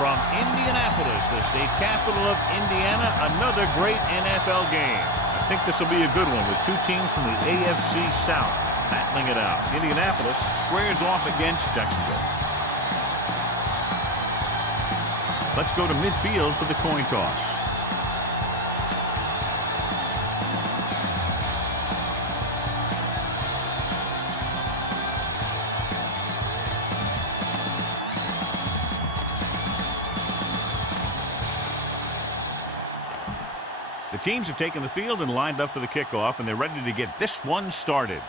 from Indianapolis, the state capital of Indiana, another great NFL game. I think this will be a good one with two teams from the AFC South battling it out. Indianapolis squares off against Jacksonville. Let's go to midfield for the coin toss. The teams have taken the field and lined up for the kickoff, and they're ready to get this one started.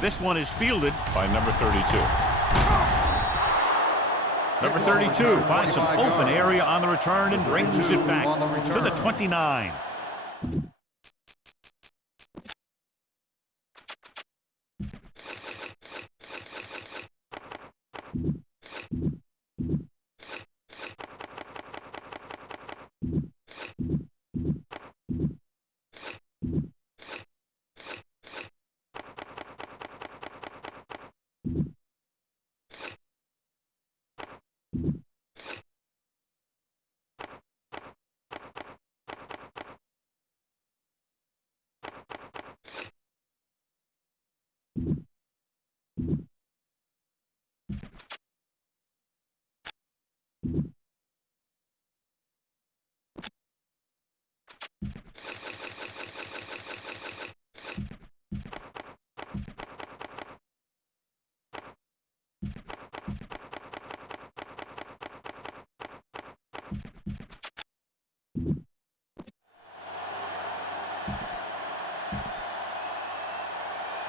This one is fielded by number 32. Number 32 finds some open area on the return and brings it back to the 29.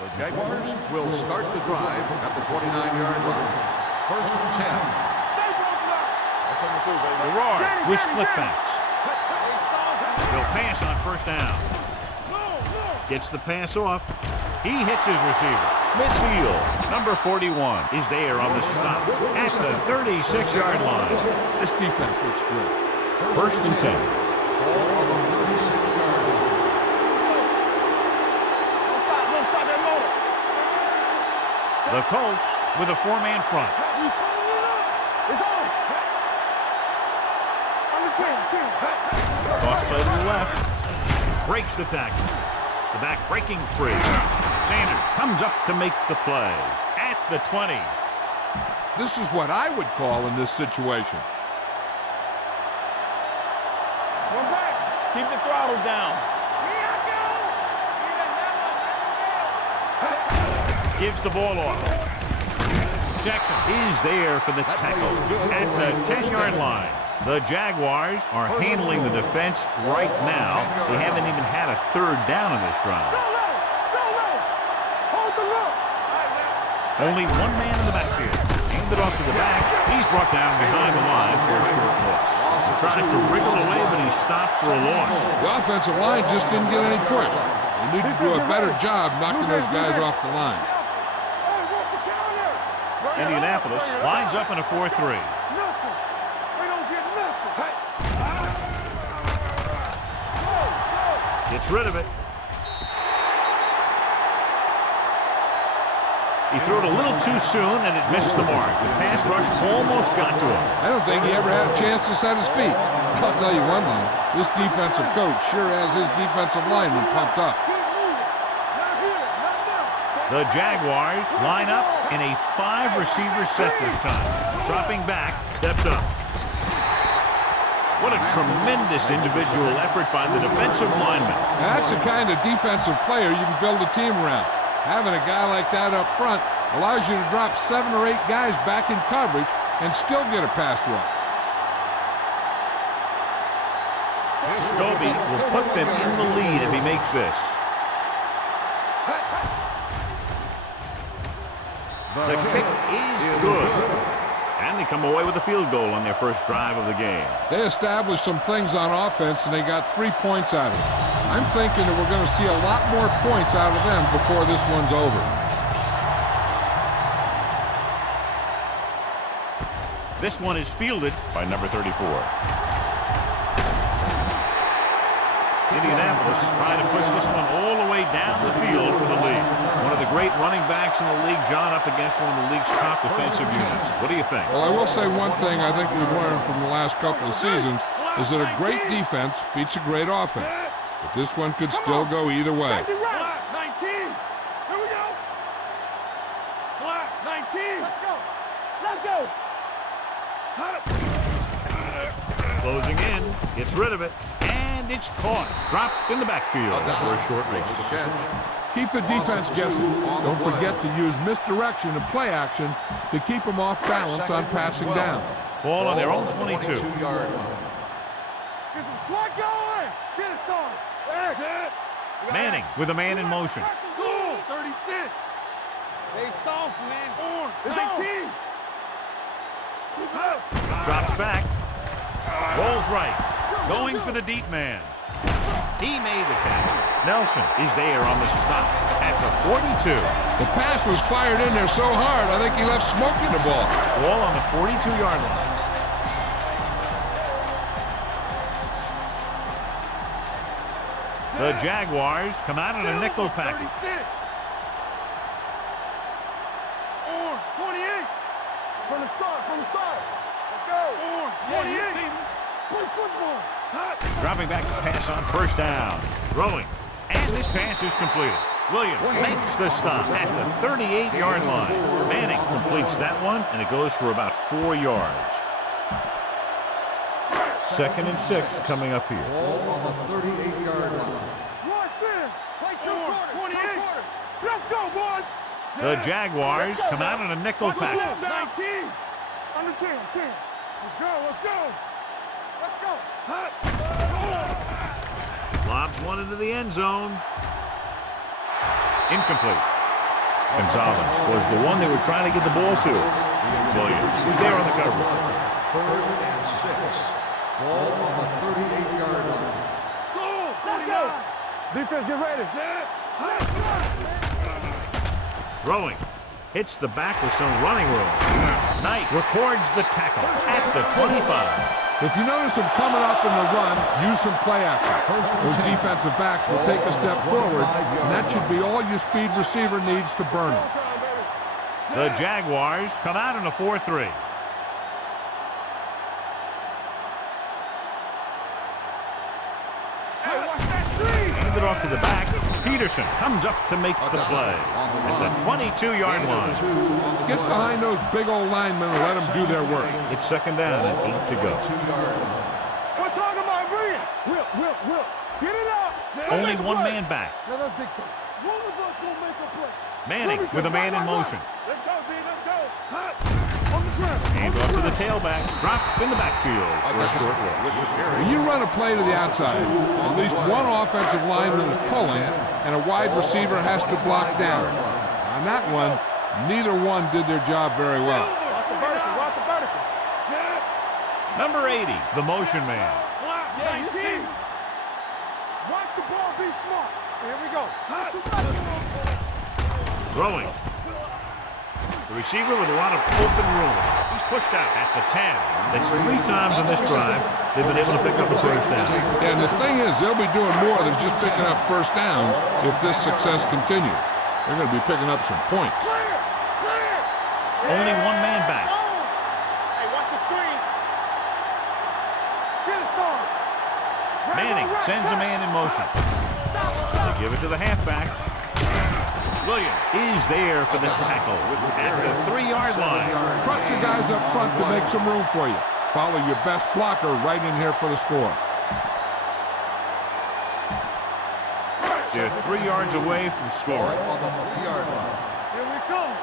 The Jaguars will start the drive at the 29-yard line. First and 10. Gerard with split backs. He'll pass on first down. Gets the pass off. He hits his receiver. Midfield. Number 41 is there on the stop at the 36-yard line. This defense looks good. First and 10. The Colts with a four-man front. Toss play to the left. Breaks the tackle. The back breaking free. Sanders comes up to make the play at the 20. This is what I would call in this situation. One back. Keep the throttle down. Gives the ball off. Jackson is there for the tackle at the 10-yard line. The Jaguars are handling the defense right now. They haven't even had a third down in this drive. Only one man in the backfield. Handed off to the back. He's brought down behind the line for a short loss. He tries to wriggle away, but he's stopped for a loss. The offensive line just didn't get any push. They need to do a better job knocking those guys off the line. Indianapolis lines up in a 4-3. Gets rid of it. He threw it a little too soon, and it missed the mark. The pass rush almost got to him. I don't think he ever had a chance to set his feet. I'll tell you one thing. This defensive coach sure has his defensive lineman pumped up. The Jaguars line up in a 5-receiver set this time. Dropping back, steps up. What a tremendous individual effort by the defensive lineman. And that's the kind of defensive player you can build a team around. Having a guy like that up front allows you to drop 7 or 8 guys back in coverage and still get a pass rush. Scobie will put them in the lead if he makes this. The kick is good. And they come away with a field goal on their first drive of the game. They established some things on offense, and they got 3 points out of it. I'm thinking that we're going to see a lot more points out of them before this one's over. This one is fielded by number 34. Indianapolis trying to push this one all the way down the field for the lead. One of the great running backs in the league, John, up against one of the league's top defensive units. What do you think? Well, I will say one thing I think we've learned from the last couple of seasons is that a great defense beats a great offense. But this one could still go either way. 19. Here we go. 19. Let's go. Let's go. Closing in, gets rid of it, and it's caught. Dropped in the backfield for a short race. Keep the defense guessing. Don't forget to use misdirection and play action to keep them off balance on passing down. Ball on their own 22. Get some slot going. Get it on. Manning with a man in motion. Go. 36. They soft, man. 19. Drops back. Rolls right. Going for the deep man. He made the catch. Nelson is there on the stop at the 42. The pass was fired in there so hard, I think he left smoke in the ball. Ball on the 42-yard line. The Jaguars come out in a nickel package. 28. From the start. Let's go. 28. Play football. Dropping back to pass on first down. Throwing. And this pass is completed. Williams makes the stop at the 38-yard line. Manning completes that one, and it goes for about 4 yards. 2nd and 6 coming up here. Ball on the 38-yard line. Play 2 quarters. 28. Let's go, boys. The Jaguars come out in a nickel package. 19. Under 10. Let's go. Lobs one into the end zone. Incomplete. Gonzalez was the one they were trying to get the ball to. Williams is there on the coverage. 3rd and 6. Ball on the 38-yard line. Let's go. Defense, get ready. Throwing. Hits the back with some running room. Knight records the tackle at the 25. If you notice them coming up in the run, use some play action. Those defensive backs will take a step forward, and that should be all your speed receiver needs to burn them. The Jaguars come out in a 4-3. Hand it off to the back. Peterson comes up to make the play at the 22-yard line. Get behind those big old linemen and let them do their work. It's 2nd down and 8 to go. We're talking about bring it. Will. Get it up. Only one man back. Let us dictate. One of us will make a play. Manning with a man in motion. Let's go, D. Let's go. On the ground. Hand off to the tailback. Dropped in the backfield for a short loss. When you run a play to the outside, at least one offensive lineman is pulling, and a wide receiver has to block down. On that one, neither one did their job very well. Watch the vertical. Number 80, the motion man. 19. Watch the ball, be smart. Here we go. Throwing. The receiver with a lot of open room. He's pushed out at the 10. That's 3 times on this drive they've been able to pick up a first down. And the thing is, they'll be doing more than just picking up first downs if this success continues. They're going to be picking up some points. Only one man back. Hey, watch the screen. Get it on. Manning sends a man in motion. They give it to the halfback. Williams is there for the tackle at the 3-yard line. Trust your guys up front to make some room for you. Follow your best blocker right in here for the score. They're 3 yards away from scoring. On the 3-yard line. Here we come.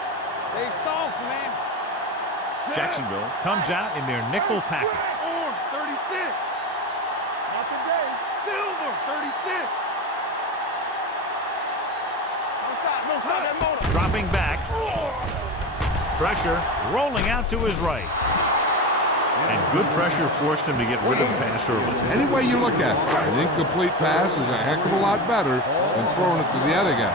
They soft, man. Jacksonville comes out in their nickel package. Orange, 36. Not today. Silver, 36. Don't stop that motor. Dropping back. Pressure rolling out to his right. And good pressure forced him to get rid of the pass early. Any way you look at it, an incomplete pass is a heck of a lot better than throwing it to the other guy.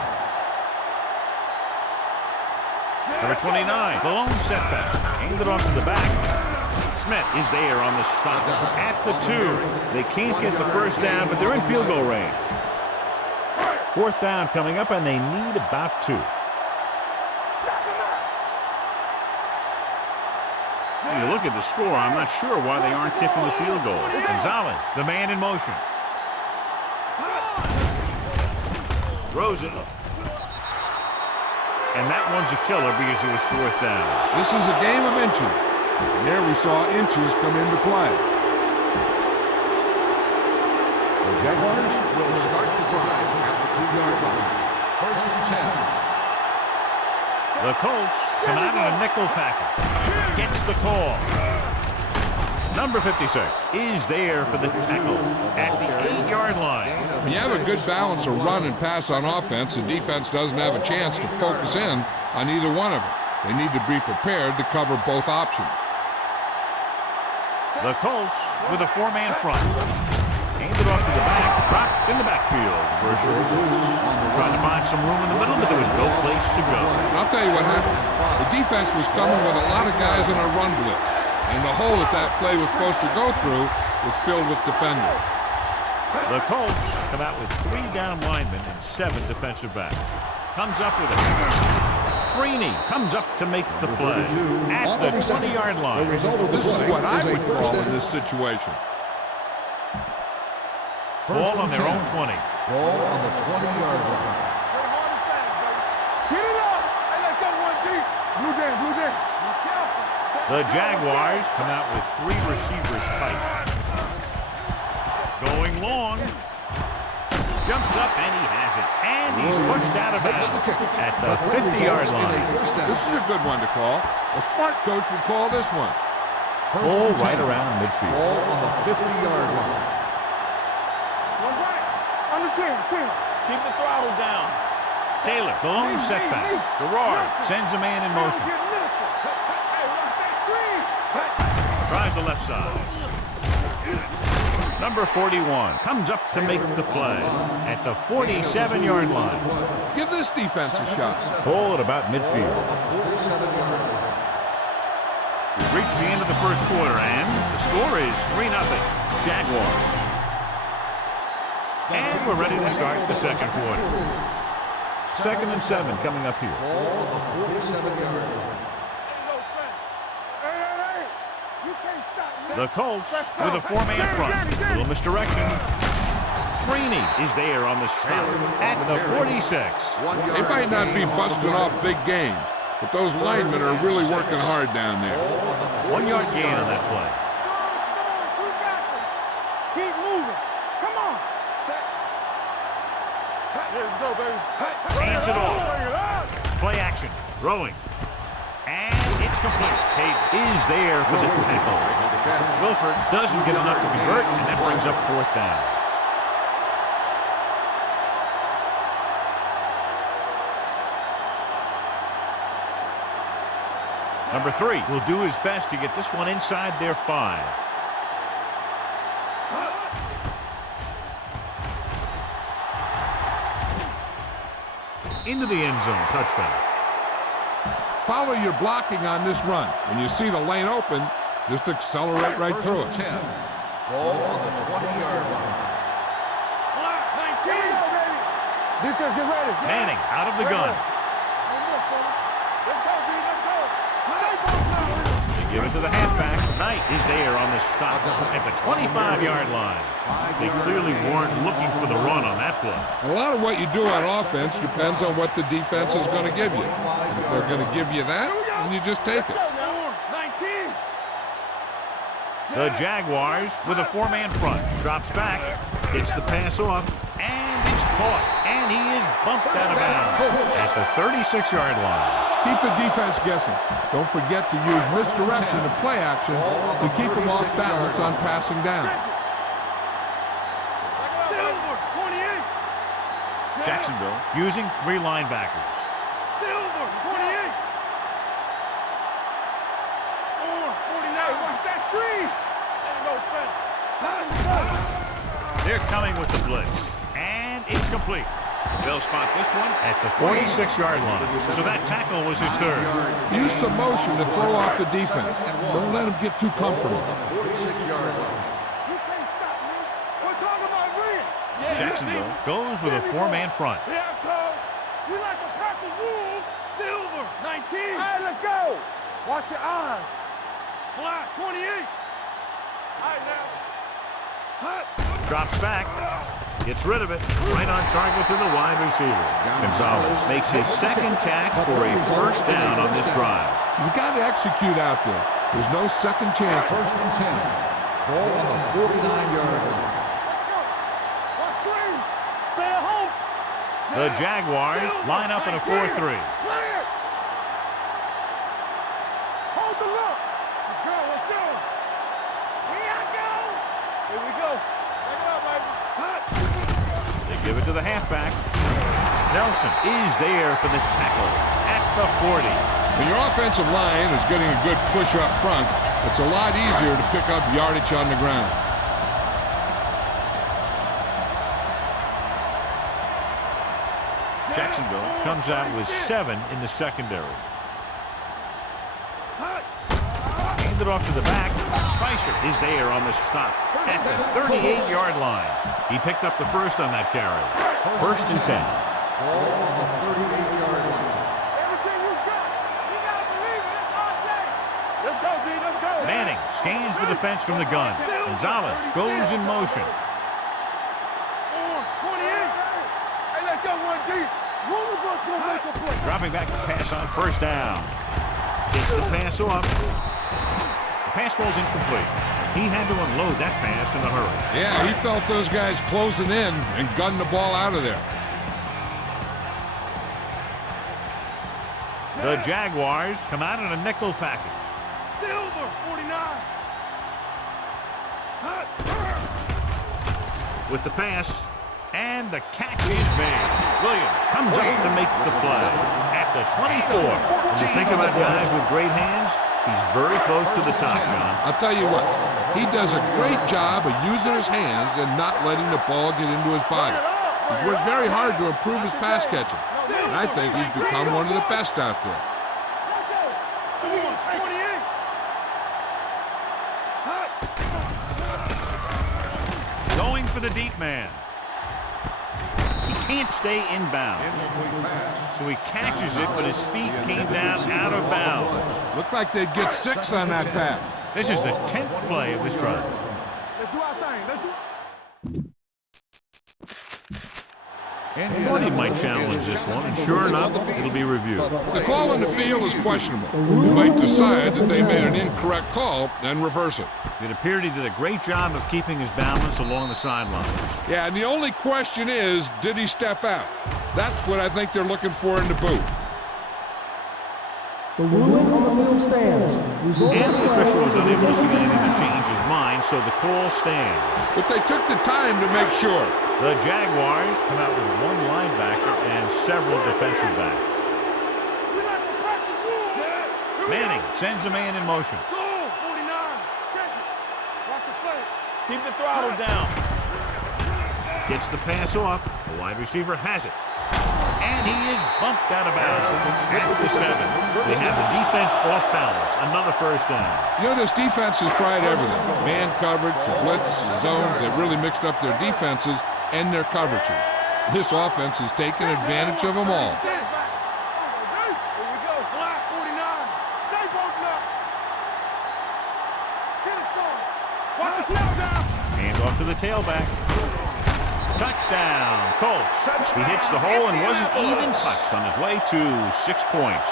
Number 29, the lone setback. Handed off to the back. Smith is there on the stop. At the 2. They can't get the first down, but they're in field goal range. 4th down coming up, and they need about 2. You look at the score, I'm not sure why they aren't kicking the field goal. Gonzalez, the man in motion. Throws it. And that one's a killer because it was 4th down. This is a game of inches. And there we saw inches come into play. The Jaguars will start the drive at the 2-yard line. 1st and 10. The Colts come out in a nickel package. Gets the call. Number 56 is there for the tackle at the 8-yard line. When you have a good balance of run and pass on offense, the defense doesn't have a chance to focus in on either one of them. They need to be prepared to cover both options. The Colts with a 4-man front. Handed off to the back, dropped in the backfield for a short loss. Trying to find some room in the middle, but there was no place to go. I'll tell you what happened. The defense was coming with a lot of guys in a run blitz, and the hole that play was supposed to go through was filled with defenders. The Colts come out with 3 down linemen and 7 defensive backs. Comes up with it. Freeney comes up to make the play at the 20-yard line. This is what I would call in this situation. Ball on their own 20. Ball on the 20-yard line. Get it up. Hey, let's go one deep. Blue down, blue down. Be careful. The Jaguars come out with 3 receivers tight. Going long. Jumps up and he has it. And he's pushed out of bounds at the 50-yard line. This is a good one to call. A smart coach would call this one. Ball right around midfield. Ball on the 50-yard line. One right. On the 10. Keep the throttle down. Taylor, the lone setback. Gerard sends a man in motion. Hey, watch that screen. Tries the left side. Number 41 comes up to make the play at the 47-yard line. Give this defense a shot. Ball at about midfield. We've reached the end of the first quarter, and the score is 3-0 Jaguars. And we're ready to start the second quarter. 2nd and 7 coming up here. Ball on the 47-yard line. The Colts with a 4-man front. Little misdirection. Freeney is there on the stop at the 46. They might not be busting off big games, but those linemen are really working hard down there. 1-yard gain on that play. Keep moving. Come on. Let's go, baby. Hands it off. Play action. Throwing. And it's complete. Tate is there for the tackle. Wilford doesn't get enough to convert, and that brings up 4th down. Number 3 will do his best to get this one inside their 5. Into the end zone. Touchback. Follow your blocking on this run. When you see the lane open, just accelerate right through it. 10. Ball on the 20-yard line. 19. Defense, get ready. Manning out of the gun. They give it to the halfback. Knight is there on the stop at the 25-yard line. They clearly weren't looking for the run on that play. A lot of what you do on offense depends on what the defense is going to give you. And if they're going to give you that, then you just take it. 19. The Jaguars with a four-man front. Drops back, gets the pass off, and it's caught. And he is bumped out of bounds at the 36-yard line. Keep the defense guessing. Don't forget to use misdirection of play action to keep them off balance on passing down. Jacksonville using three linebackers. Silver, 28. Orange, 49. Watch that screen. They're coming with the blitz. And it's complete. They'll spot this one at the 46-yard line. So that tackle was his third. Use some motion to throw off the defense. Don't let them get too comfortable. 46-yard line. You can't stop me. We're talking about win. Jacksonville goes with a four-man front. Yeah, Cole. We like to pack the wolves. Silver, 19. All right, let's go. Watch your eyes. Black, 28. All right, now. Drops back. Gets rid of it. Right on target to the wide receiver. Gonzalez makes his second catch for a first down on this drive. You've got to execute out there. There's no second chance. First and 10. Ball on the 49-yard line. Watch screen. Stay at home. The Jaguars line up in a 4-3. Play it. Hold the look. Let's go. Let's go. Here I go. Here we go. Check it out, baby. They give it to the halfback. Nelson is there for the tackle at the 40. When your offensive line is getting a good push up front, it's a lot easier to pick up yardage on the ground. Jacksonville comes out with 7 in the secondary. Hand it off to the back. Spicer is there on the stop at the 38-yard line. He picked up the first on that carry. First and 10. Ball on the 38-yard line. Everything you got. You got to believe it. It's our day. Let's go, D. Let's go. Manning scans the defense from the gun. Gonzalez goes in motion. 28. Hey, let's go, 1D. One of us will make a play. Dropping back to pass on first down. Gets the pass off. The pass falls incomplete. He had to unload that pass in a hurry. Yeah, he felt those guys closing in and gunned the ball out of there. The Jaguars come out in a nickel package. Silver, 49. With the pass, and the catch is made. Williams comes up to make the play at the 24. When you think about guys with great hands, he's very close to the top, John. I'll tell you what, he does a great job of using his hands and not letting the ball get into his body. He's worked very hard to improve his pass catching, and I think he's become one of the best out there. Going for the deep man. He can't stay inbounds. So he catches it, but his feet came down out of bounds. Looked like they'd get 6 on that pass. This is the 10th play of this drive. Let's do our thing. Let's do. Thought he might challenge this one, and sure enough, it'll be reviewed. The call on the field is questionable. You might decide that they made an incorrect call and reverse it. It appeared he did a great job of keeping his balance along the sidelines. Yeah, and the only question is, did he step out? That's what I think they're looking for in the booth. The ruling on the field stands. And the official was unable to see anything to change his mind, so the call stands. But they took the time to make sure. The Jaguars come out with one linebacker and several defensive backs. Manning sends a man in motion. Go, 49. Check it. Watch the play. Keep the throttle down. Gets the pass off. The wide receiver has it. And he is bumped out of bounds at the 7. They have the defense off balance. Another first down. You know, this defense has tried everything. Man coverage, blitz, zones. They've really mixed up their defenses and their coverages. This offense has taken advantage of them all. Here we go. Black, 49. Stay broken up. Get it, Sean. Watch the slow down. Hand off to the tailback. Touchdown, Colts. He hits the hole and wasn't even touched on his way to 6 points.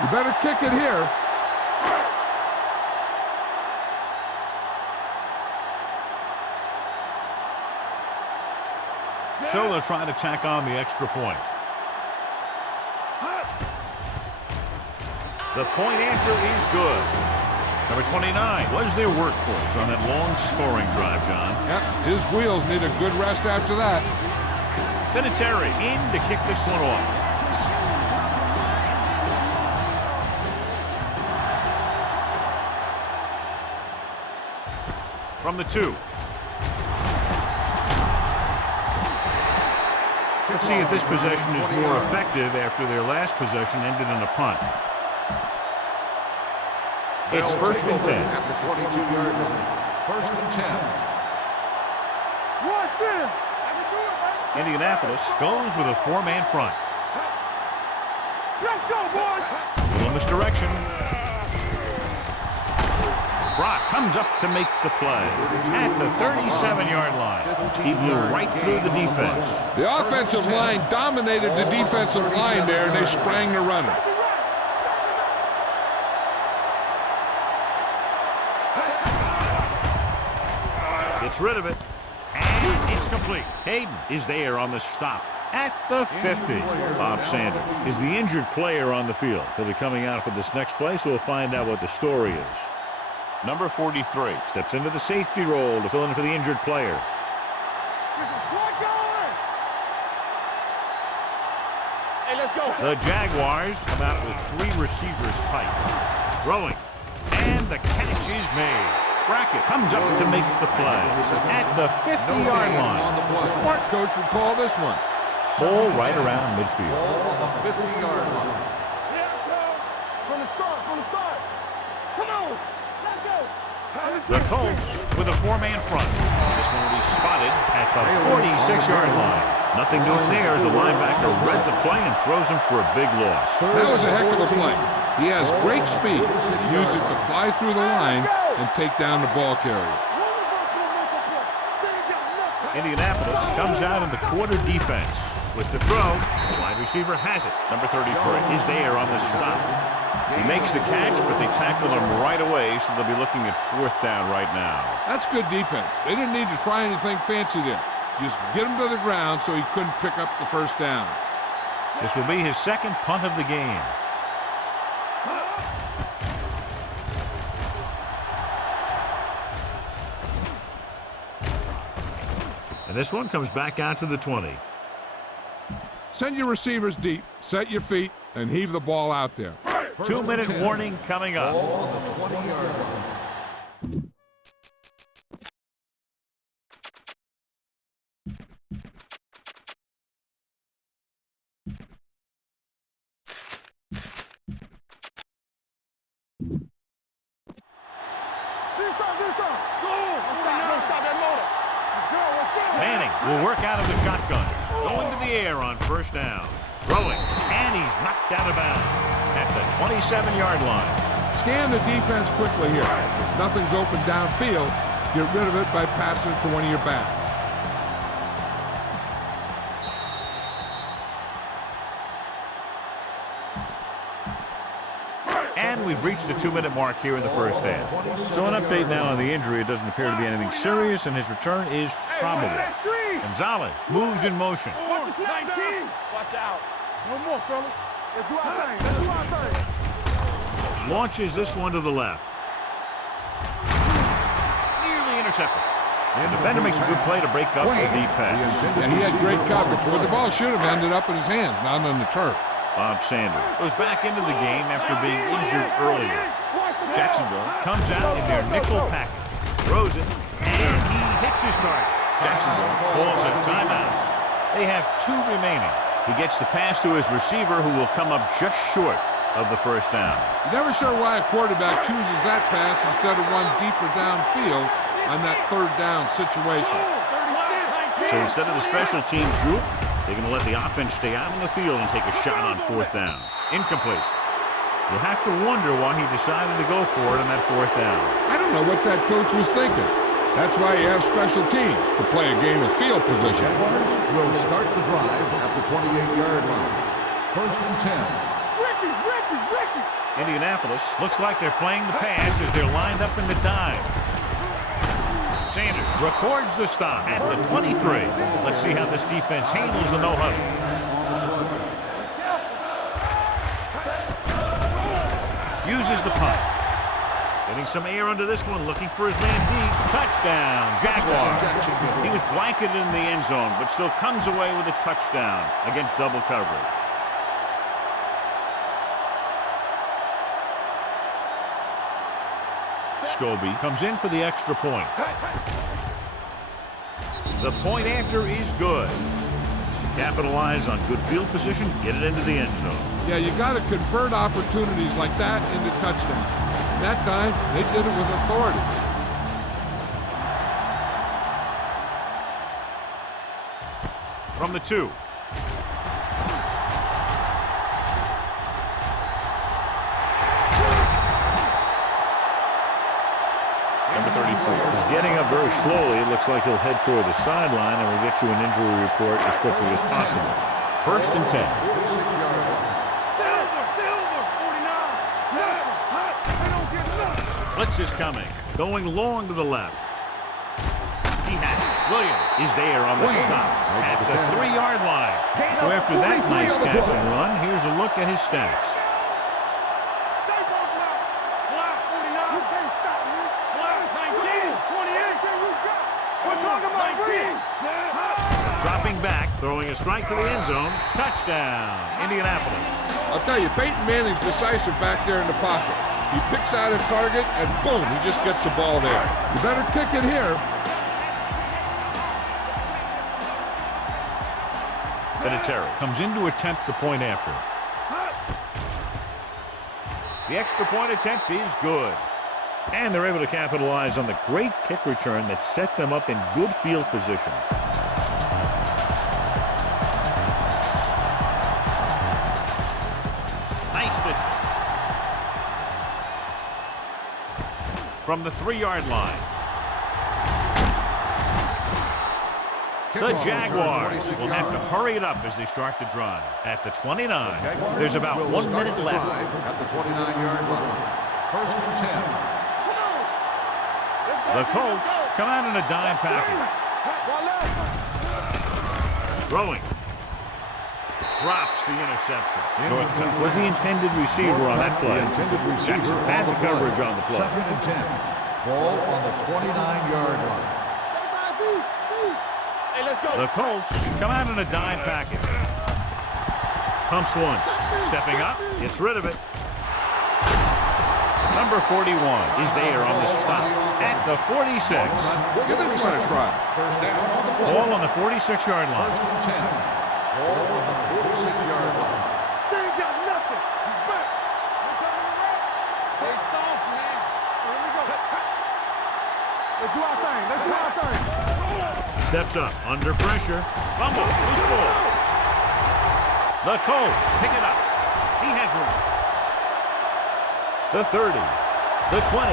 You better kick it here. So they'll try to tack on the extra point. The point answer is good. Number 29 was their workhorse on that long scoring drive, John. Yep, his wheels need a good rest after that. Vinatieri in to kick this one off. From the 2. Let's see if this possession is more effective after their last possession ended in a punt. It's first and 10. At the 22-yard line. First and 10. Indianapolis goes with a 4-man front. Let's go, boys! Little misdirection. Brock comes up to make the play at the 37-yard line. He blew right through the defense. The offensive line dominated the defensive line there, and they sprang the runner. Gets rid of it, and it's complete. Hayden is there on the stop at the 50. Bob Sanders is the injured player on the field. He'll be coming out for this next play, so we'll find out what the story is. Number 43 steps into the safety role to fill in for the injured player. Hey, let's go. The Jaguars come out with 3 receivers tight. Throwing, and the catch is made. Brackett comes up to make the play at the 50-yard line. The smart coach would call this one. Ball right around midfield. Ball on the 50-yard line. Yeah, go. From the start. Come on. Let's go. The Colts with a 4-man front. This one will be spotted at the 46-yard line. Nothing doing there as the linebacker read the play and throws him for a big loss. That was a heck of a play. He has great speed. He used it to fly through the line and take down the ball carrier. Indianapolis comes out in the quarter defense. With the throw, the wide receiver has it. Number 33 is there on the stop. He makes the catch, but they tackle him right away, so they'll be looking at 4th down right now. That's good defense. They didn't need to try anything fancy there. Just get him to the ground so he couldn't pick up the first down. This will be his second punt of the game. And this one comes back out to the 20. Send your receivers deep, set your feet, and heave the ball out there. 2-minute warning coming up. Ball on the 20-yard line. Manning will work out of the shotgun. Going to the air on first down. Throwing, and he's knocked out of bounds at the 27-yard line. Scan the defense quickly here. If nothing's open downfield, get rid of it by passing it to one of your backs. And we've reached the 2-minute mark here in the first half. So an update now on the injury. It doesn't appear to be anything serious, and his return is probable. Gonzalez moves in motion. 19. Watch out. No more, fellas. Let's do our thing. Launches this one to the left. Nearly intercepted. The defender makes a good play to break up the deep pass. And he had great coverage, but the ball should have ended up in his hands, not on the turf. Bob Sanders goes back into the game after being injured earlier. Jacksonville comes out in their nickel package, throws it, and he hits his target. Jacksonville calls a timeout. They have 2 remaining. He gets the pass to his receiver, who will come up just short of the first down. You're never sure why a quarterback chooses that pass instead of one deeper downfield on that 3rd down situation. So instead of the special teams group, they're going to let the offense stay out on the field and take a shot on 4th down. Incomplete. You'll have to wonder why he decided to go for it on that 4th down. I don't know what that coach was thinking. That's why you have special teams, to play a game of field position. Jaguars will start the drive at the 28-yard line. First and 10. Ricky! Indianapolis looks like they're playing the pass as they're lined up in the dime. Sanders records the stop at the 23. Let's see how this defense handles the no-huddle. Uses the punt. Getting some air under this one, looking for his man deep. Touchdown, Jaguars. He was blanketed in the end zone, but still comes away with a touchdown against double coverage. Scobie comes in for the extra point. The point after is good. Capitalize on good field position, get it into the end zone. Yeah, you got to convert opportunities like that into touchdowns. That time, they did it with authority. From the 2. Number 34 is getting up very slowly. It looks like he'll head toward the sideline, and we'll get you an injury report as quickly as possible. 1st and 10. Blitz is coming. Going long to the left. He has it. Williams is there on the stop at the 3-yard line. So after that nice catch and run, here's a look at his stats. Dropping back, throwing a strike to the end zone. Touchdown, Indianapolis. I'll tell you, Peyton Manning's decisive back there in the pocket. He picks out a target, and boom, he just gets the ball there. You better kick it here. Vinatieri comes in to attempt the point after. The extra point attempt is good. And they're able to capitalize on the great kick return that set them up in good field position. Nice distance. From the 3-yard line. The Jaguars will have to hurry it up as they start the drive. At the 29, there's about 1 minute left. At the 29-yard line. 1st and 10. The Colts come out in a dime package. Throwing. Drops the interception. Northcutt was the intended receiver on that play. Jackson had the coverage on the play. 2nd and 10. Ball on the 29-yard line. The Colts come out in a dime package. Pumps once. Stepping up. Gets rid of it. Number 41 is there on the stop at the 46. Give this one a try. First down on the play. Ball on the 46-yard line. 1st and 10. Ball on the 46-yard line. They ain't got nothing. He's back. Stay soft, man. Here we go. Let's do our thing. Let's do our thing. Steps up, under pressure. Fumble, loose ball. The Colts pick it up. He has room. The 30, the 20.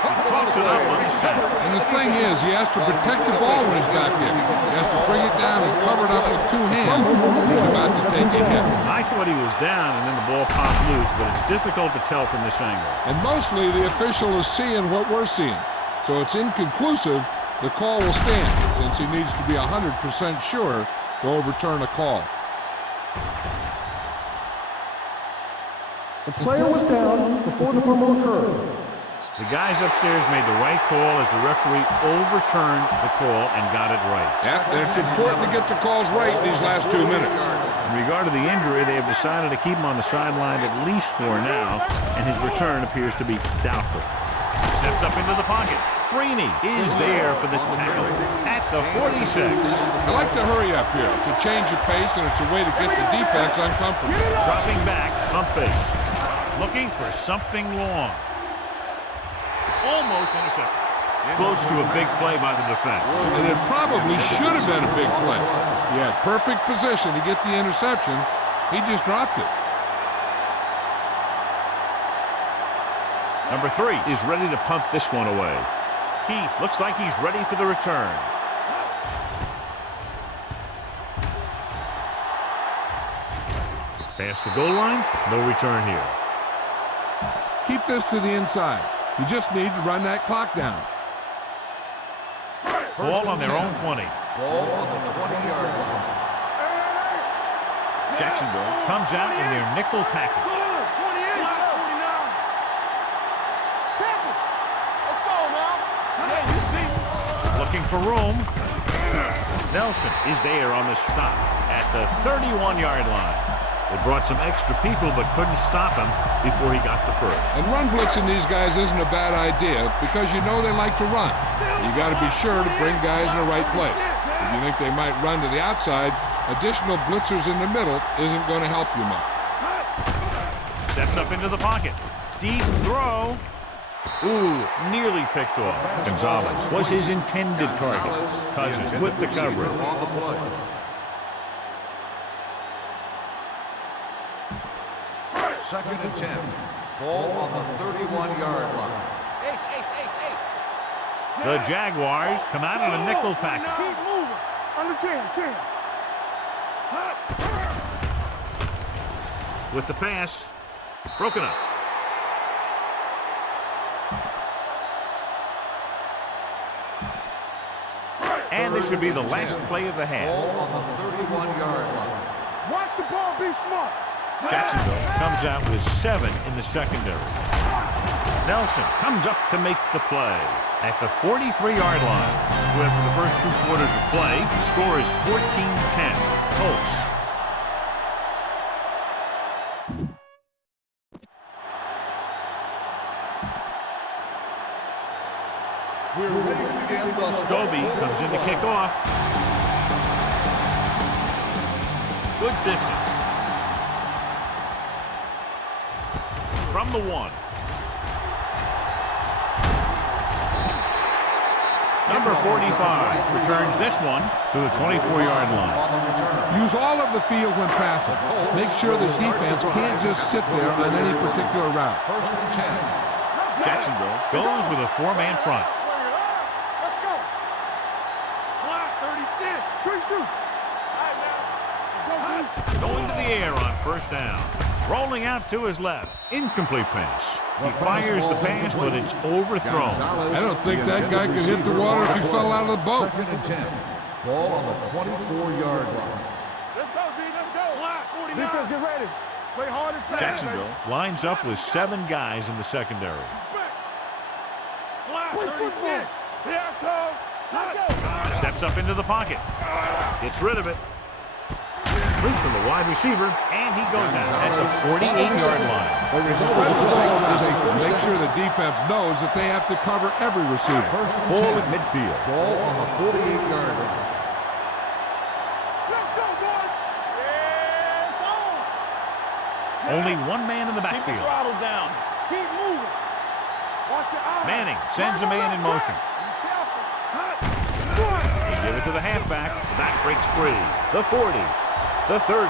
Close enough on the set. And the thing is, he has to protect the ball when he's back there. He has to bring it down and cover it up with 2 hands. He's about to take a hit. I thought he was down, and then the ball popped loose, but it's difficult to tell from this angle. And mostly the official is seeing what we're seeing. So it's inconclusive. The call will stand since he needs to be 100% sure to overturn a call. The player was down before the fumble occurred. The guys upstairs made the right call as the referee overturned the call and got it right. Yeah, and it's important to get the calls right in these last 2 minutes. In regard to the injury, they have decided to keep him on the sideline at least for now, and his return appears to be doubtful. Steps up into the pocket. Freeney is there for the tackle at the 46. I like to hurry up here. It's a change of pace, and it's a way to get the defense uncomfortable. Dropping back, pump fakes. Looking for something long. Almost intercepted. Close to a big play by the defense. And it probably should have been a big play. He had perfect position to get the interception. He just dropped it. Number 3 is ready to pump this one away. Keith looks like he's ready for the return. Past the goal line, no return here. Keep this to the inside. You just need to run that clock down. Ball on their own 20. Ball on the 20-yard line. Jacksonville comes out in their nickel package. Let's go now. Yeah, you see. Looking for room. Nelson is there on the stop at the 31-yard line. They brought some extra people but couldn't stop him before he got the first. And run blitzing these guys isn't a bad idea because you know they like to run. You got to be sure to bring guys in the right place. If you think they might run to the outside, additional blitzers in the middle isn't going to help you much. Steps up into the pocket. Deep throw. Ooh, nearly picked off. Gonzalez was his intended target. Cousins with the coverage. On the play. Second and 10. Ball on the 31-yard line. Ace, ace, ace, ace. The Jaguars come out in a nickel package. Keep moving. Under 10. With the pass, broken up. And this should be the last play of the half. Ball on the 31-yard line. Watch the ball, be smart. Jacksonville comes out with 7 in the secondary. Nelson comes up to make the play at the 43-yard line. So after the first 2 quarters of play, the score is 14-10. Colts. We're ready to begin the Scobie comes in to kick off. Good distance. From the 1. Number 45 returns this one to the 24-yard line. Use all of the field when passing. Make sure the defense can't just sit there on any particular route. First and 10. Jacksonville goes with a 4-man front. Let's go. Block 36. 32. All right, now. Going to the air on first down. Rolling out to his left. Incomplete pass. He fires the pass, but it's overthrown. I don't think that guy could hit the water if he fell out of the boat. Second and 10. Ball on the 24-yard line. Let's go, D. Let's go. Block 49. Defense, get ready. Play hard and fast. Jacksonville lines up with 7 guys in the secondary. Block 36. Here I come. Let's go. Steps up into the pocket. Gets rid of it. Leap from the wide receiver, and he goes out at the 48-yard line. The result of the play is a first Make sure the defense knows that they have to cover every receiver. First and Ball 10. at midfield. Ball on the 48-yard line. Let's go, boys. Yeah, it's on. Only 1 man in the Keep the backfield. throttle down. Keep moving. Watch your eyes. Manning sends a man in motion. Be careful. They give it to the halfback. The back breaks free. The 40. The 30.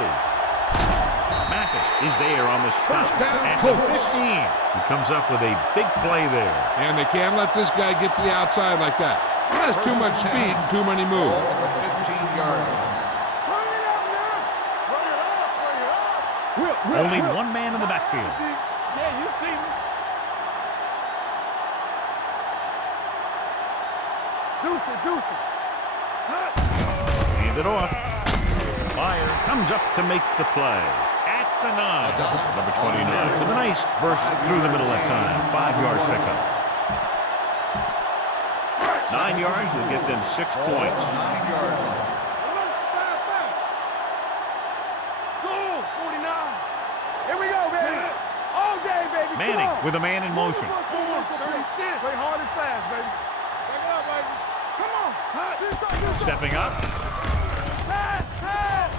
Mathis is there on the stop First down, at the Colts. 15. He comes up with a big play there. And they can't let this guy get to the outside like that. He has too much speed and too many moves. Ball on the 15-yard line. Turn it up now. Bring it up. Bring it up. Only 1 man in the backfield. Yeah, you see me. Deuce it, deuce it. Hand it off. Meyer comes up to make the play at the 9. Number 29 with a nice burst through the middle that time. 5-yard pickup. 9 yards will get them 6 points. 9-yard line. Go, 49. Here we go, baby. All day, baby. Manning with a man in motion. 36. Play hard and fast, baby. Back it up, baby. Come on. Stepping up. Pass, pass.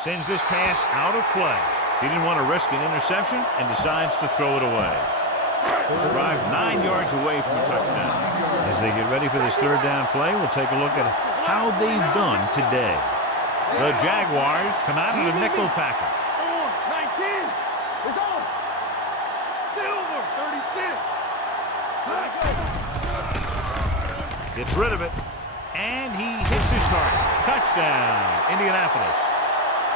Sends this pass out of play. He didn't want to risk an interception and decides to throw it away. This drive 9 yards away from a touchdown. As they get ready for this 3rd down play, we'll take a look at how they've done today. The Jaguars come out in a nickel package. On, 19. It's on. Silver, 36. Gets rid of it. And he hits his target. Touchdown, Indianapolis.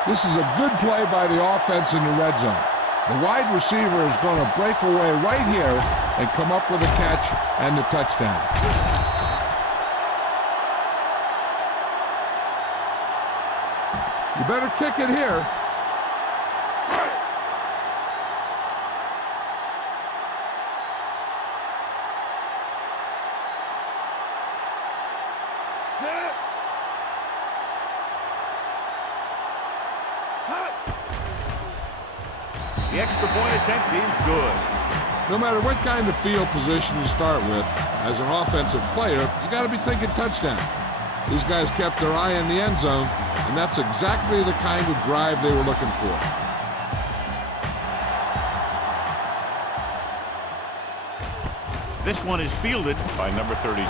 This is a good play by the offense in the red zone. The wide receiver is going to break away right here and come up with a catch and the touchdown. You better kick it here. The extra point attempt is good. No matter what kind of field position you start with, as an offensive player, you got to be thinking touchdown. These guys kept their eye on the end zone, and that's exactly the kind of drive they were looking for. This one is fielded by number 32.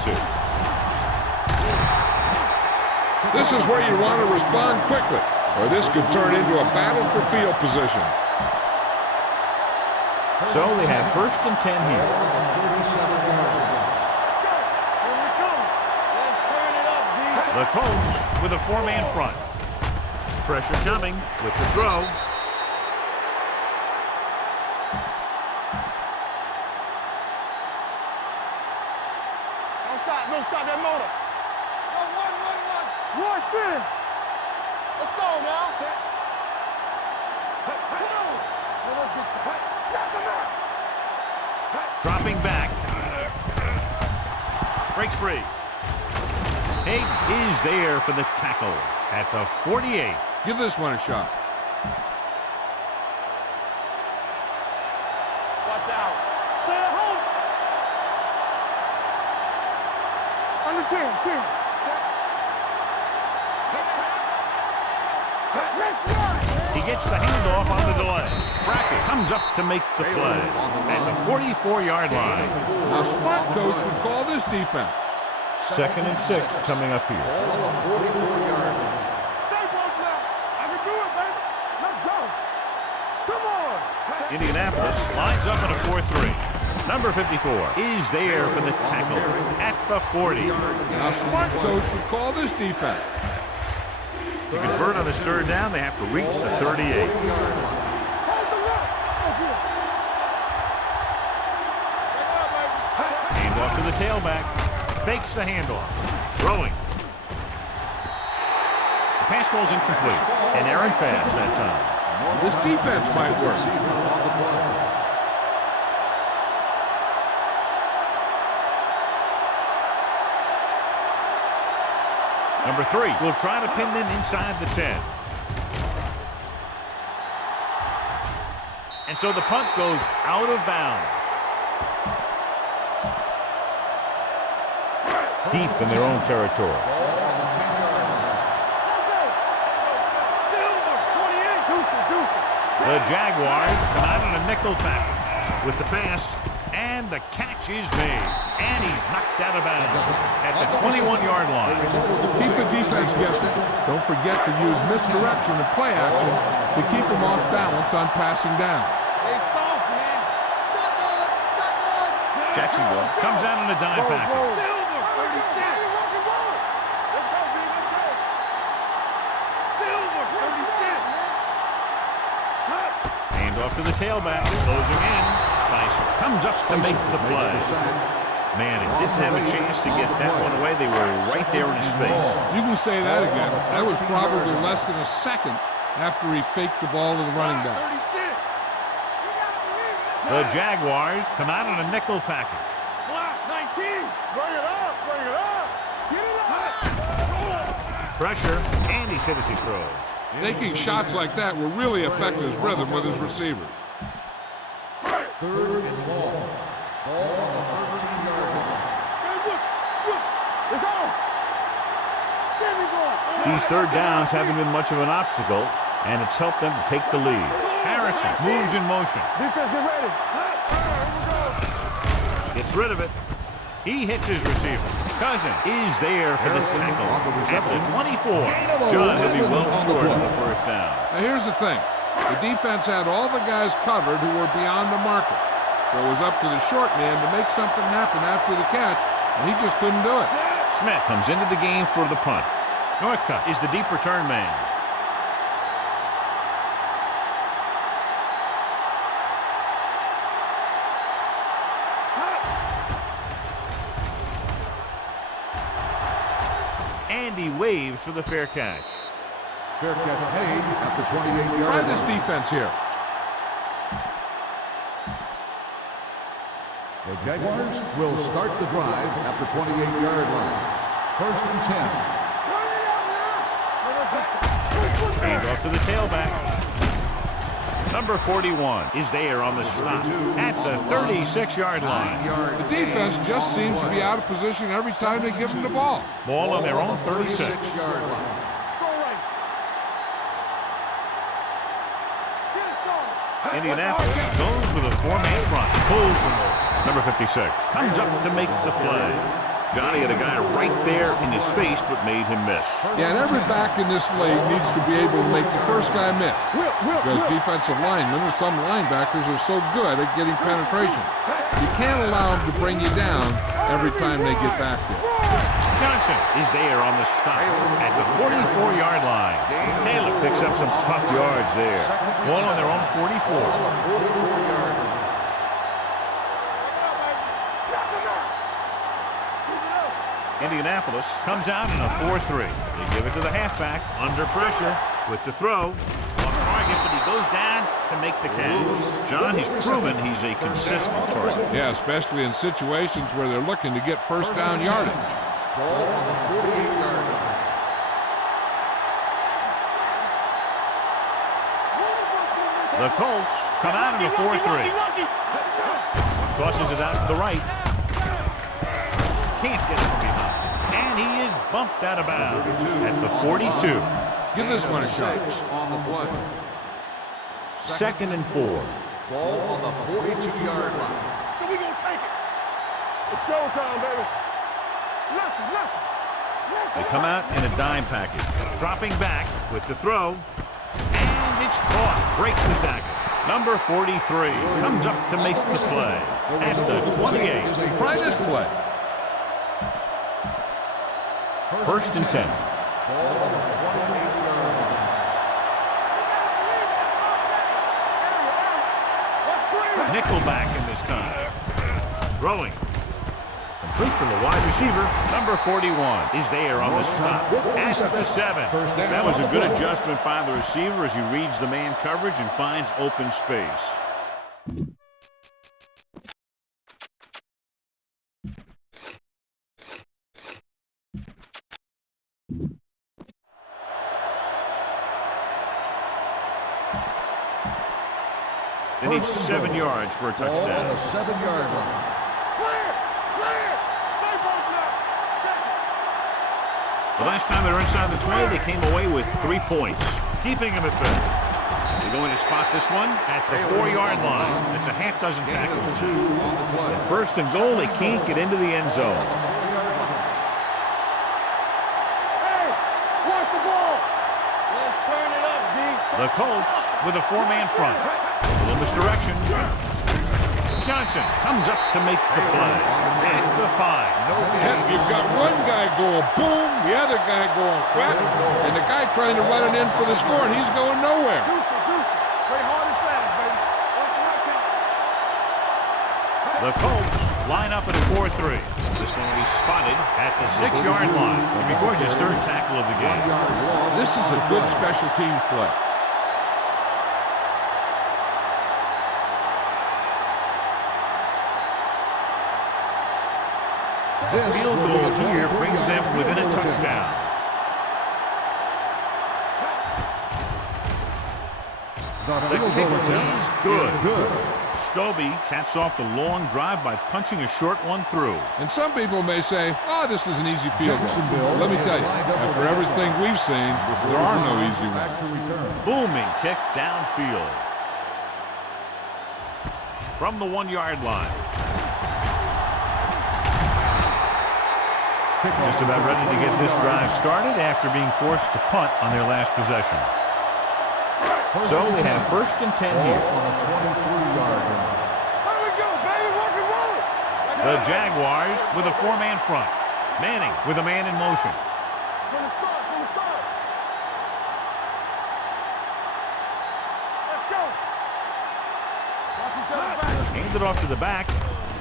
This is where you want to respond quickly, or this could turn into a battle for field position. So they have 1st and 10 here. The Colts with a 4-man front. Pressure coming with the throw. Don't stop that motor. Run. Rush in. Let's go now. Come on. Let's get tight. Dropping back. Breaks free. Haig is there for the tackle at the 48. Give this one a shot. Watch out. Stay at home. Under 10. He gets the handoff on the delay. Brackett comes up to make the play at the 44-yard line. Now, spot coach would call this defense. 2nd and 6 coming up here. Stay close now. I can do it, baby. Let's go. Come on. Indianapolis lines up in a 4-3. Number 54 is there for the tackle at the 40. Now, smart coach would call this defense. To convert on this 3rd down, they have to reach the 38. Handoff to the tailback. Fakes the handoff. Throwing. The pass falls incomplete. An errant pass that time. This defense might work. Number 3 will try to pin them inside the 10. And so the punt goes out of bounds. Deep in their own territory. The Jaguars come out in a nickel package with the pass, and the catch is made. And he's knocked out of bounds at the 21-yard line. Keep the defense guessing. Don't forget to use misdirection and play action to keep them off balance on passing down. Jacksonville comes out in a dime package. Handoff to the tailback, closing in. Spicer comes up to make the play. Man, he didn't have a chance to get that one away. They were right there in his face. You can say that again. That was probably less than a second after he faked the ball to the running back. The Jaguars come out in a nickel package. Block 19. Bring it up. Get it up. Pressure, and he's hit as he throws. Taking shots like that will really affect his rhythm with his receivers. 3rd and long. Ball on the 13-yard line. It's on. There we go. These 3rd downs haven't been much of an obstacle, and it's helped them to take the lead. Harrison moves in motion. Defense, get ready. Gets rid of it. He hits his receiver. Cousin is there for the tackle at the 24. John will be well short of the 1st down. Now here's the thing. The defense had all the guys covered who were beyond the marker. So it was up to the short man to make something happen after the catch, and he just couldn't do it. Smith comes into the game for the punt. Northcutt is the deep return man. And he waves for the fair catch. Fair catch made at the 28-yard Try line. this defense here. The Jaguars will start the drive at the 28-yard line. First and 10. Hand off to the tailback. Number 41 is there on the stop at the 36-yard line. The defense just seems to be out of position every time they give them the ball. Ball on their own 36. 36-yard line. Indianapolis goes with a four-man front. Pulls him. Number 56 comes up to make the play. Johnny had a guy right there in his face, but made him miss. Yeah, and every back in this league needs to be able to make the first guy miss. Because defensive linemen and some linebackers are so good at getting penetration. You can't allow them to bring you down every time they get back there. Johnson is there on the stop at the 44-yard line. Taylor picks up some tough yards there. Ball on their own 44. Indianapolis comes out in a 4-3. They give it to the halfback under pressure with the throw. Off target, but he goes down to make the catch. John, he's proven he's a consistent target. Yeah, especially in situations where they're looking to get first down yardage. Ball on the 48-yard line. The Colts come out in a 4-3. Tosses it out to the right. Can't get it from behind. And he is bumped out of bounds at the 42. Give this one a shot. On the play. Second and 4. Ball on the 42-yard line. So we gonna take it. It's showtime, baby. They come out in a dime package. Dropping back with the throw. And it's caught. Breaks the tackle. Number 43 comes up to make the play at the 28. Try this play. First and 10. Ball on the 28-yard line. Nickelback in this time. Throwing. Complete to the wide receiver. Number 41 is there on the stop at the 7. That was a good adjustment by the receiver as he reads the man coverage and finds open space. They need 7 yards for a Ball on touchdown. the 7-yard line. The last time they were inside the 20, they came away with 3 points, keeping them at bay. They're going to spot this one at the 4-yard line. It's a half dozen tackles. And first and goal, they can't get into the end zone. Hey, watch the ball. Let's turn it up, D. The Colts with a 4-man front. A little misdirection. Johnson comes up to make the play at the 5. You've got one guy going boom, the other guy going whack, and the guy trying to run it in for the score, and he's going nowhere. Play hard and fast, baby. The Colts line up at a 4-3. This one will be spotted at the 6-yard line. And records his 3rd tackle of the game. This is a good special teams play. The field goal here brings them within a touchdown. The kick is good. Scobie caps off the long drive by punching a short one through. And some people may say, oh, this is an easy field goal. Let me tell you, after everything we've seen, there are no easy ones. Booming kick downfield. From the 1-yard line. Just about ready to get this drive started after being forced to punt on their last possession. So they have first and 10 here. On the 23-yard line. There we go, baby. Rock and roll. The Jaguars with a 4-man front. Manning with a man in motion. From the start, Let's go. Watch each other back. Hand it off to the back.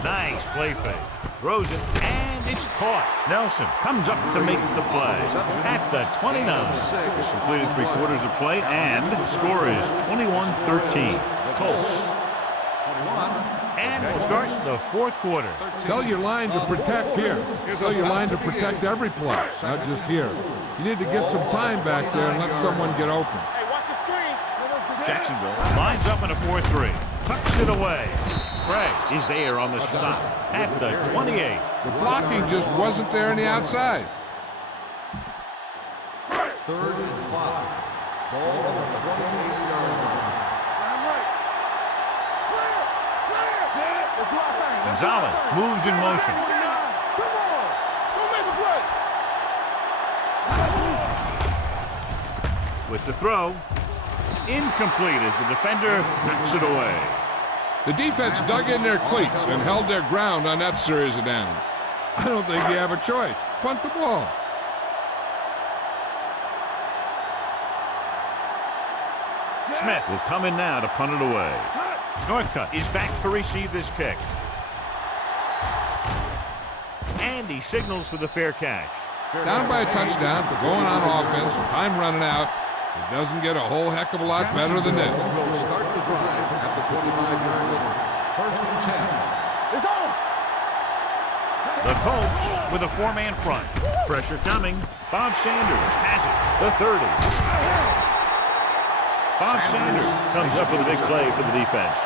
Nice play fake. Throws it and and it's caught. Nelson comes up to make the play at the 29. Completed 3 quarters of play, and the score is 21-13. Colts. And we'll start the 4th quarter. Tell your line to protect here. Tell your line to protect every play, not just here. You need to get some time back there and let someone get open. Hey, watch the screen. Jacksonville lines up in a 4-3. Tucks it away. Craig is there on the stop at the 28. The blocking just wasn't there on the outside. 3rd and 5. Ball on the 28-yard line. Gonzalez moves in motion. Come on. Go make a play. With the throw, incomplete as the defender knocks it away. The defense dug in their cleats and held their ground on that series of downs. I don't think you have a choice. Punt the ball. Smith will come in now to punt it away. Northcutt is back to receive this kick. And he signals for the fair catch. Down by a touchdown, but going on offense, time running out. It doesn't get a whole heck of a lot better than this. Will start the drive at the 25-yard line. 1st and 10. It's on. The Colts with a 4-man front. Pressure coming. Bob Sanders has it. The 30. Bob Sanders comes up with a big play for the defense.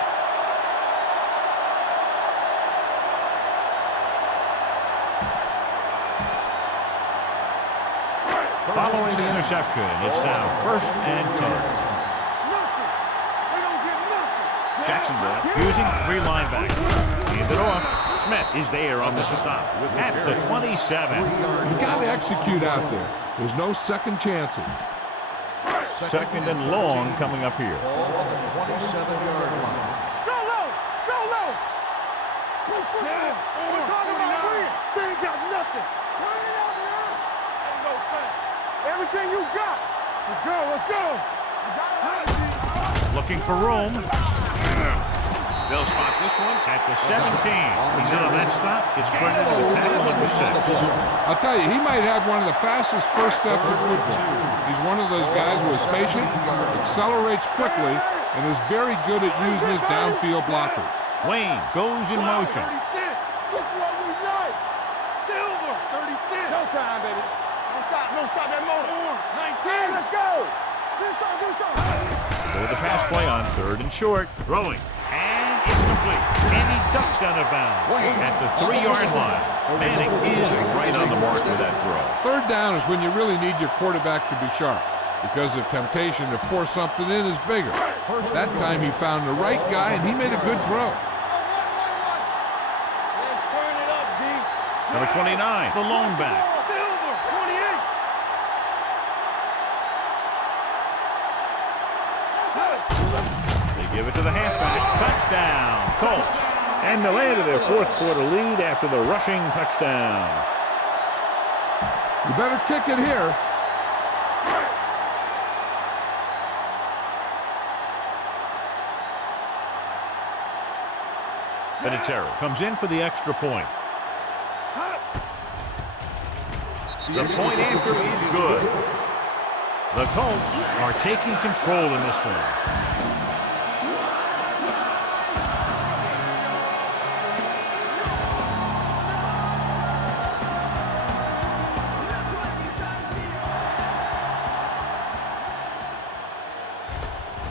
Following the interception, it's now 1st and 10. Jacksonville using 3 linebackers. Hand it off. Smith is there on the stop at the 27. You got to execute out there. There's no second chances. 2nd and long coming up here. Ball on the 27-yard line. Go low. Go low. We're talking about win. They ain't got nothing. Turn it out now. Ain't no thing. Everything you got. Let's go. Let's go. Looking for room. They'll spot this one at the 17. He's in on that stop. It's credited to the tackle number 6. I'll tell you, he might have one of the fastest first steps in football. He's one of those guys who is patient, accelerates quickly, and is very good at using his downfield blockers. Wayne goes in motion. 36. This is what we like. Silver. 36. Showtime, baby. Don't stop that motor. 19. Let's go. This on. Go the pass play on 3rd and short. Throwing. And it's complete. And he ducks out of bounds at the 3-yard line. Manning is right on the mark with that throw. 3rd down is when you really need your quarterback to be sharp, because the temptation to force something in is bigger. That time he found the right guy, and he made a good throw. Let's turn it up, D. Number 29, the lone back. Silver. 28. They give it to the halfback. Touchdown, Colts. And they landed their 4th quarter lead after the rushing touchdown. You better kick it here. Vinatieri comes in for the extra point. The point after is good. The Colts are taking control in this one.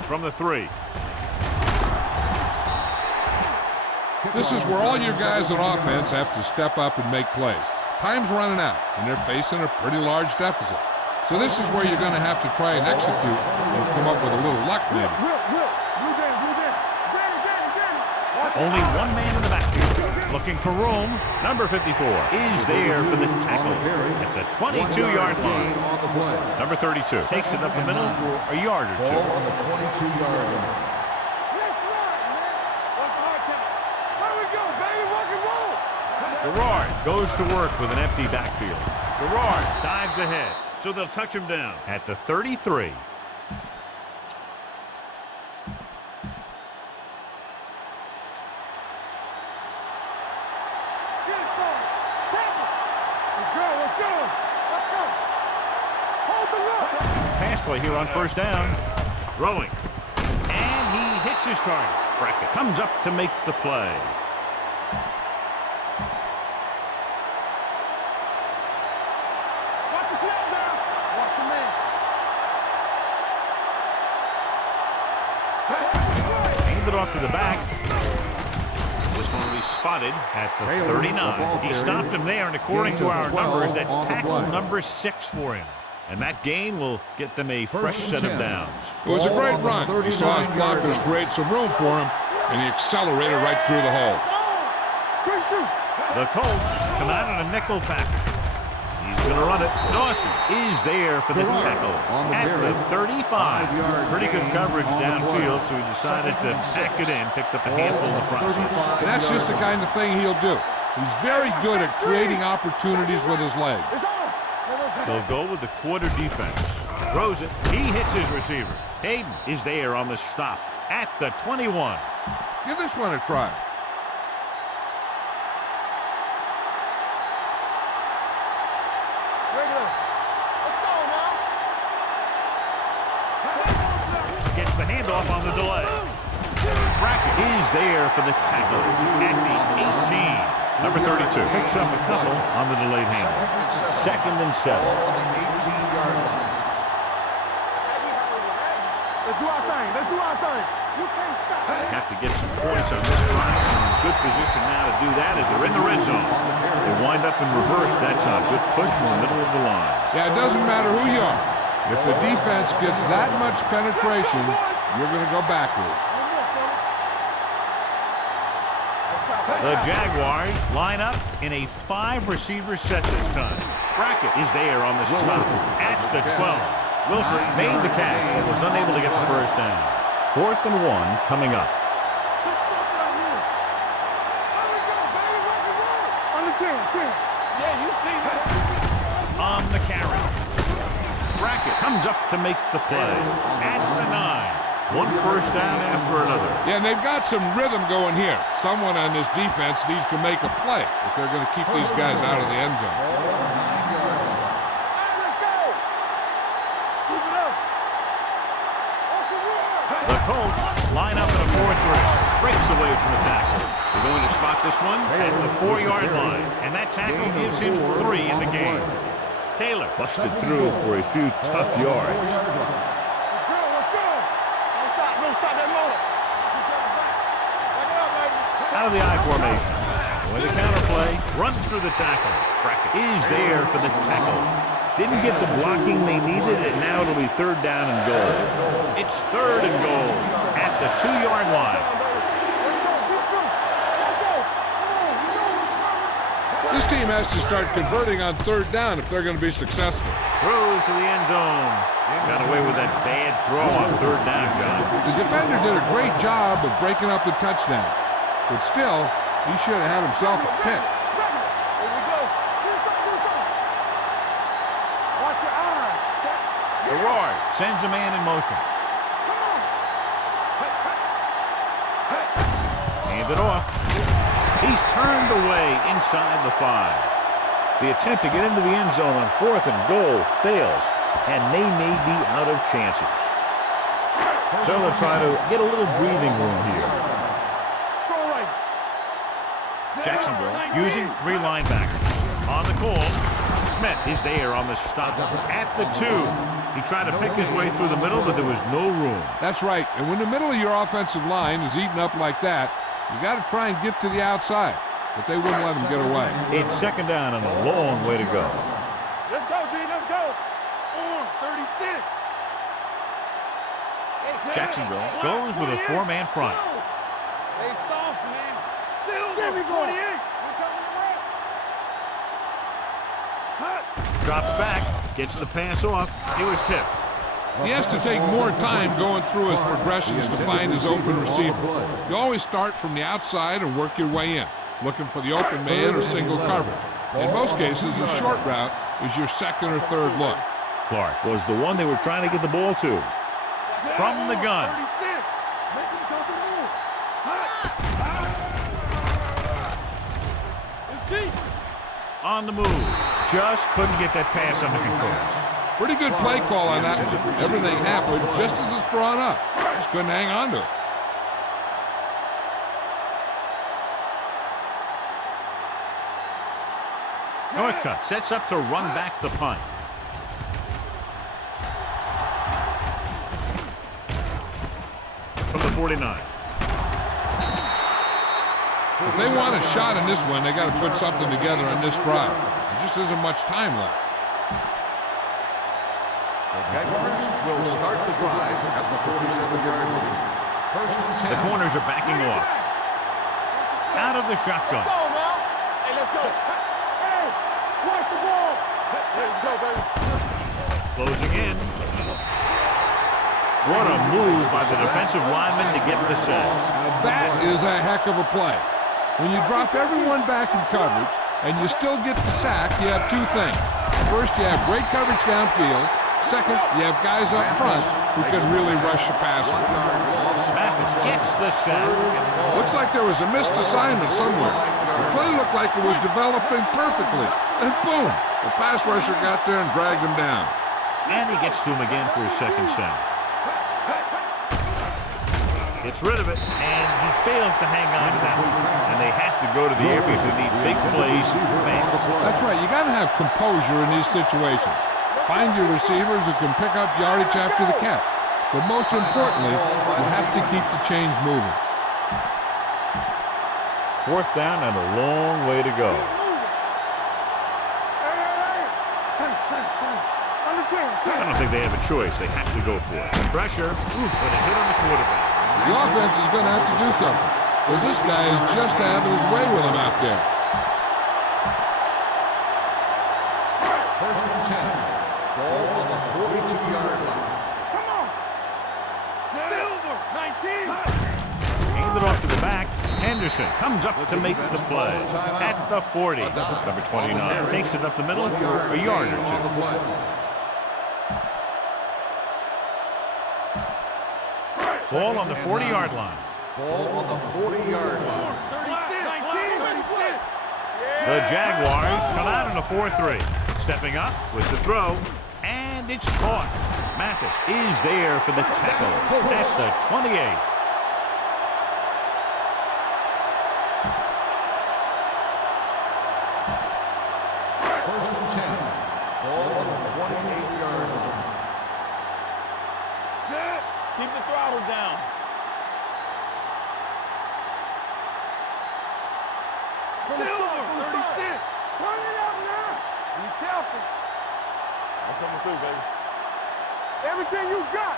From the 3. This is where all your guys on offense have to step up and make plays. Time's running out, and they're facing a pretty large deficit. So this is where you're going to have to try and execute and come up with a little luck, maybe. Only 1 man in the backfield. Looking for room. Number 54 is there for the tackle at the 22-yard line. Number 32 takes it up the middle for a yard or 2. Ball on the 22-yard line. Gerard goes to work with an empty backfield. Gerard dives ahead, so they'll touch him down at the 33. pass play here on first down. Throwing. And he hits his target. Brackett comes up to make the play. Watch the snap down. Watch your man. Hand it off to the back. This one will be spotted at the 39. He stopped him there, and according to our numbers, that's tackle number 6 for him. And that gain will get them a fresh set of downs. It was a great run. He saw his block was great, some room for him, and he accelerated right through the hole. The Colts come out in a nickel package. He's going to run it. Dawson is there for the tackle at the 35. Pretty good coverage downfield, so he decided to pack it in, picked up a handful in the process. And that's just the kind of thing he'll do. He's very good at creating opportunities with his legs. They'll go with the quarter defense. Throws it. He hits his receiver. Hayden is there on the stop at the 21. Give this one a try. Gets the handoff on the delay. Brackett is there for the tackle at the 18. Number 32 picks up a couple on the delayed handle. 2nd and 7. On the 18-yard line. Let's do our thing. Let's do our thing. You can't stop. Have to get some points on this drive. Good position now to do that as they're in the red zone. They wind up in reverse that time. Good push in the middle of the line. Yeah, it doesn't matter who you are. If the defense gets that much penetration, you're going to go backward. The Jaguars line up in a 5-receiver set this time. Brackett is there on the stop at the 12. Wilford made the catch but was unable to get the first down. 4th and 1 coming up. On the 10. Yeah, you see that. On the carry. Brackett comes up to make the play at the 9. One first down after another. Yeah, and they've got some rhythm going here. Someone on this defense needs to make a play if they're going to keep these guys out of the end zone. The Colts line up in a 4-3. Breaks away from the tackle. They're going to spot this one at the 4-yard line. And that tackle gives him 3 in the game. Taylor busted through for a few tough yards. Out of the I formation. With the counterplay, runs through the tackle. Brackett is there for the tackle. Didn't get the blocking they needed, and now it'll be 3rd down and goal. It's 3rd and goal at the 2-yard line. This team has to start converting on 3rd down if they're going to be successful. Throws to the end zone. Got away with that bad throw on 3rd down, John. The defender did a great job of breaking up the touchdown. But still, he should have had himself a pick. Here we go. Watch your eyes. Gerard sends a man in motion. Hand it off. He's turned away inside the 5. The attempt to get into the end zone on 4th and goal fails, and they may be out of chances. So they'll try to get a little breathing room here. Jacksonville using 3 linebackers. On the call, Smith is there on the stop at the 2. He tried to pick his way through the middle, but there was no room. That's right. And when the middle of your offensive line is eaten up like that, you got to try and get to the outside. But they wouldn't let him get away. It's 2nd down and a long way to go. Let's go, D. Let's go. 36. Jacksonville goes with a 4-man front. Hey, soft, man. Silver, 28. Drops back, gets the pass off. It was tipped. He has to take more time going through his progressions to find his open receiver. You always start from the outside and work your way in, looking for the open man or single coverage. In most cases, a short route is your 2nd or 3rd look. Clark was the one they were trying to get the ball to. From the gun. On the move. Just couldn't get that pass under control. Pretty good play call on that one. Everything happened just as it's drawn up. Just couldn't hang on to it. Northcutt sets up to run back the punt. From the 49. If they want a shot in this one, they got to put something together on this drive. There just isn't much time left. The Jaguars will start the drive at the 47-yard line. First and 10. The corners are backing off. Out of the shotgun. Let's go, man. Hey, let's go. Hey, watch the ball. Let's go, baby. Closing in. What a move by the defensive lineman to get the sack. Now that is a heck of a play. When you drop everyone back in coverage and you still get the sack, you have two things. First, you have great coverage downfield. Second, you have guys up front who can really rush the passer. Mathis gets the sack. Looks like there was a missed assignment somewhere. The play looked like it was developing perfectly. And boom, the pass rusher got there and dragged him down. And he gets to him again for his second sack. Gets rid of it, and he fails to hang on to that one. And they have to go to the air because they need big plays fast. That's right. You got to have composure in these situations. Find your receivers who can pick up yardage after the catch. But most importantly, you have to keep the chains moving. Fourth down and a long way to go. I don't think they have a choice. They have to go for it. Pressure, but a hit on the quarterback. The offense is going to have to do something, because this guy is just having his way with him out there. First and 10. Ball on the 42-yard line. Come on. Silver, 19. Hand it off to the back. Henderson comes up to make the play. At the 40. Number 29 takes it up the middle for a yard or two. Ball on the 40-yard line. Ball on the 40-yard line. 36. The Jaguars come out in a 4-3. Stepping up with the throw, and it's caught. Mathis is there for the tackle at the 28. First and 10. Ball on the 28-yard line. Set. Keep the throttle down. Silver, 36. Turn it up now. Be careful. I'm coming through, baby. Everything you got.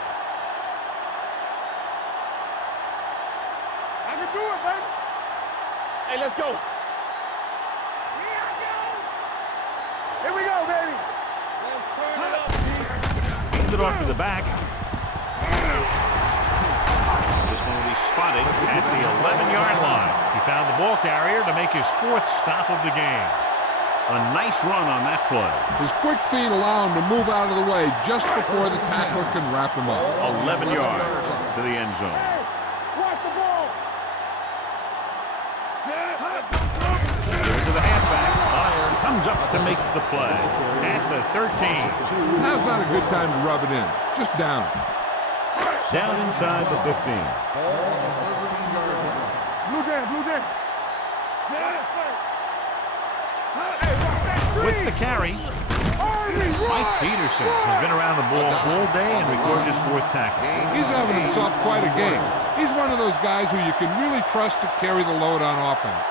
I can do it, baby. Hey, let's go. Here I go. Here we go, baby. Let's turn it up. Hand it off to the back. This one will be spotted at the 11-yard line. He found the ball carrier to make his fourth stop of the game. A nice run on that play. His quick feet allow him to move out of the way just before the tackler can wrap him up. 11 yards to the end zone. Hey, watch the ball. Set. To the halfback. Meyer comes up to make the play at the 13. Now's not a good time to rub it in. Just down it. Down inside the 15. Ball on the 13-yard line. Blue down. Set. Hey, watch that screen. With the carry, Mike Peterson has been around the ball all day and records his fourth tackle. He's having himself quite a game. He's one of those guys who you can really trust to carry the load on offense.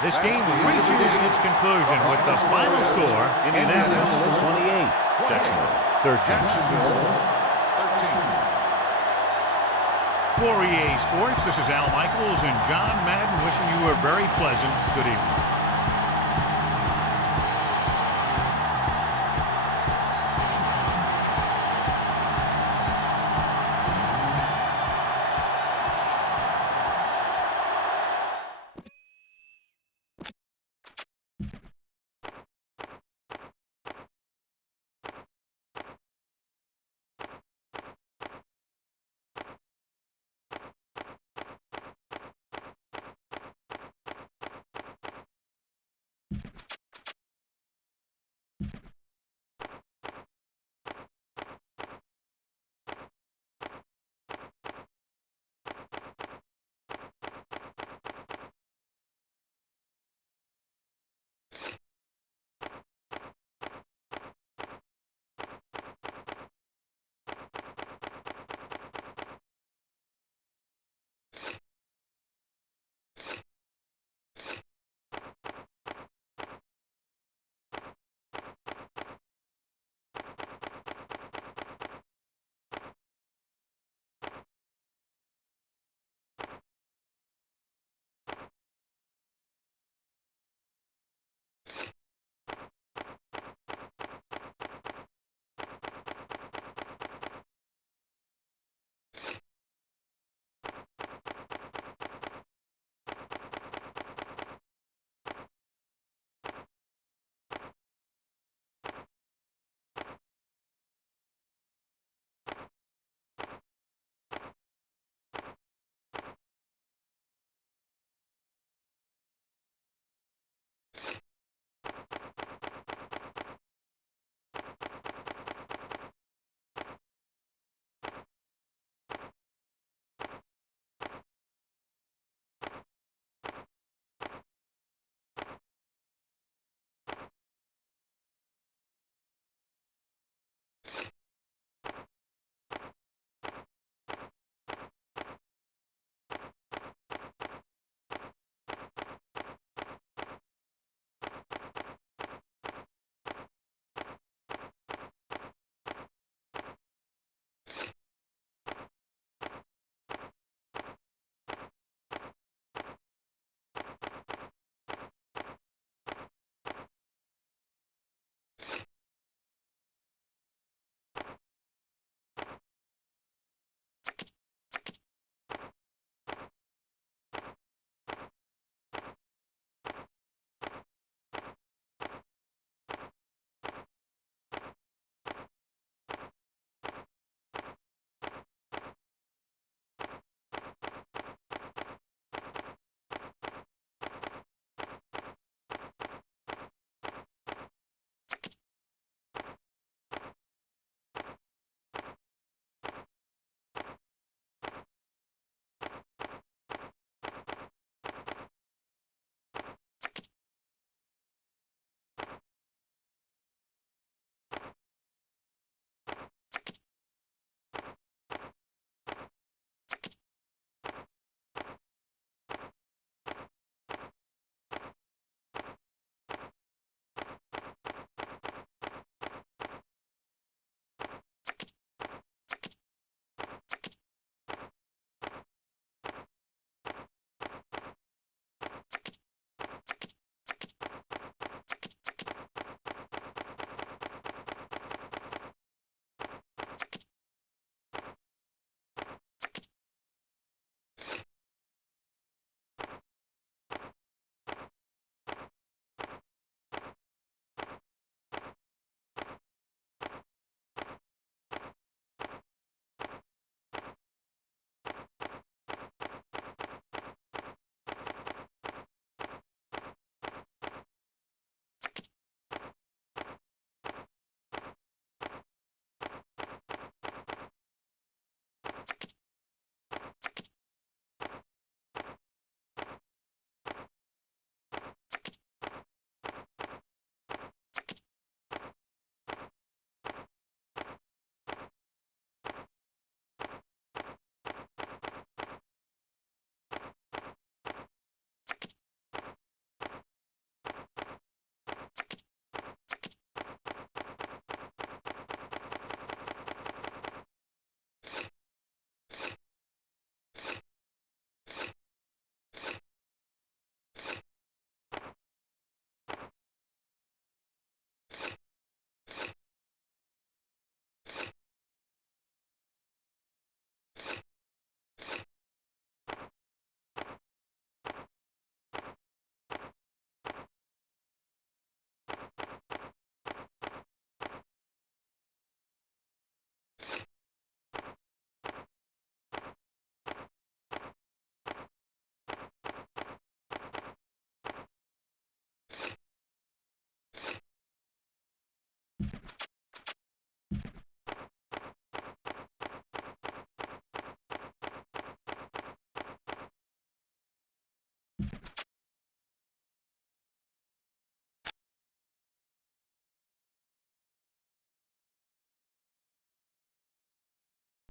This game reaches its conclusion with the final score: Indianapolis 28, Jacksonville 13. Jacksonville 13. For EA Sports, this is Al Michaels and John Madden wishing you a very pleasant good evening.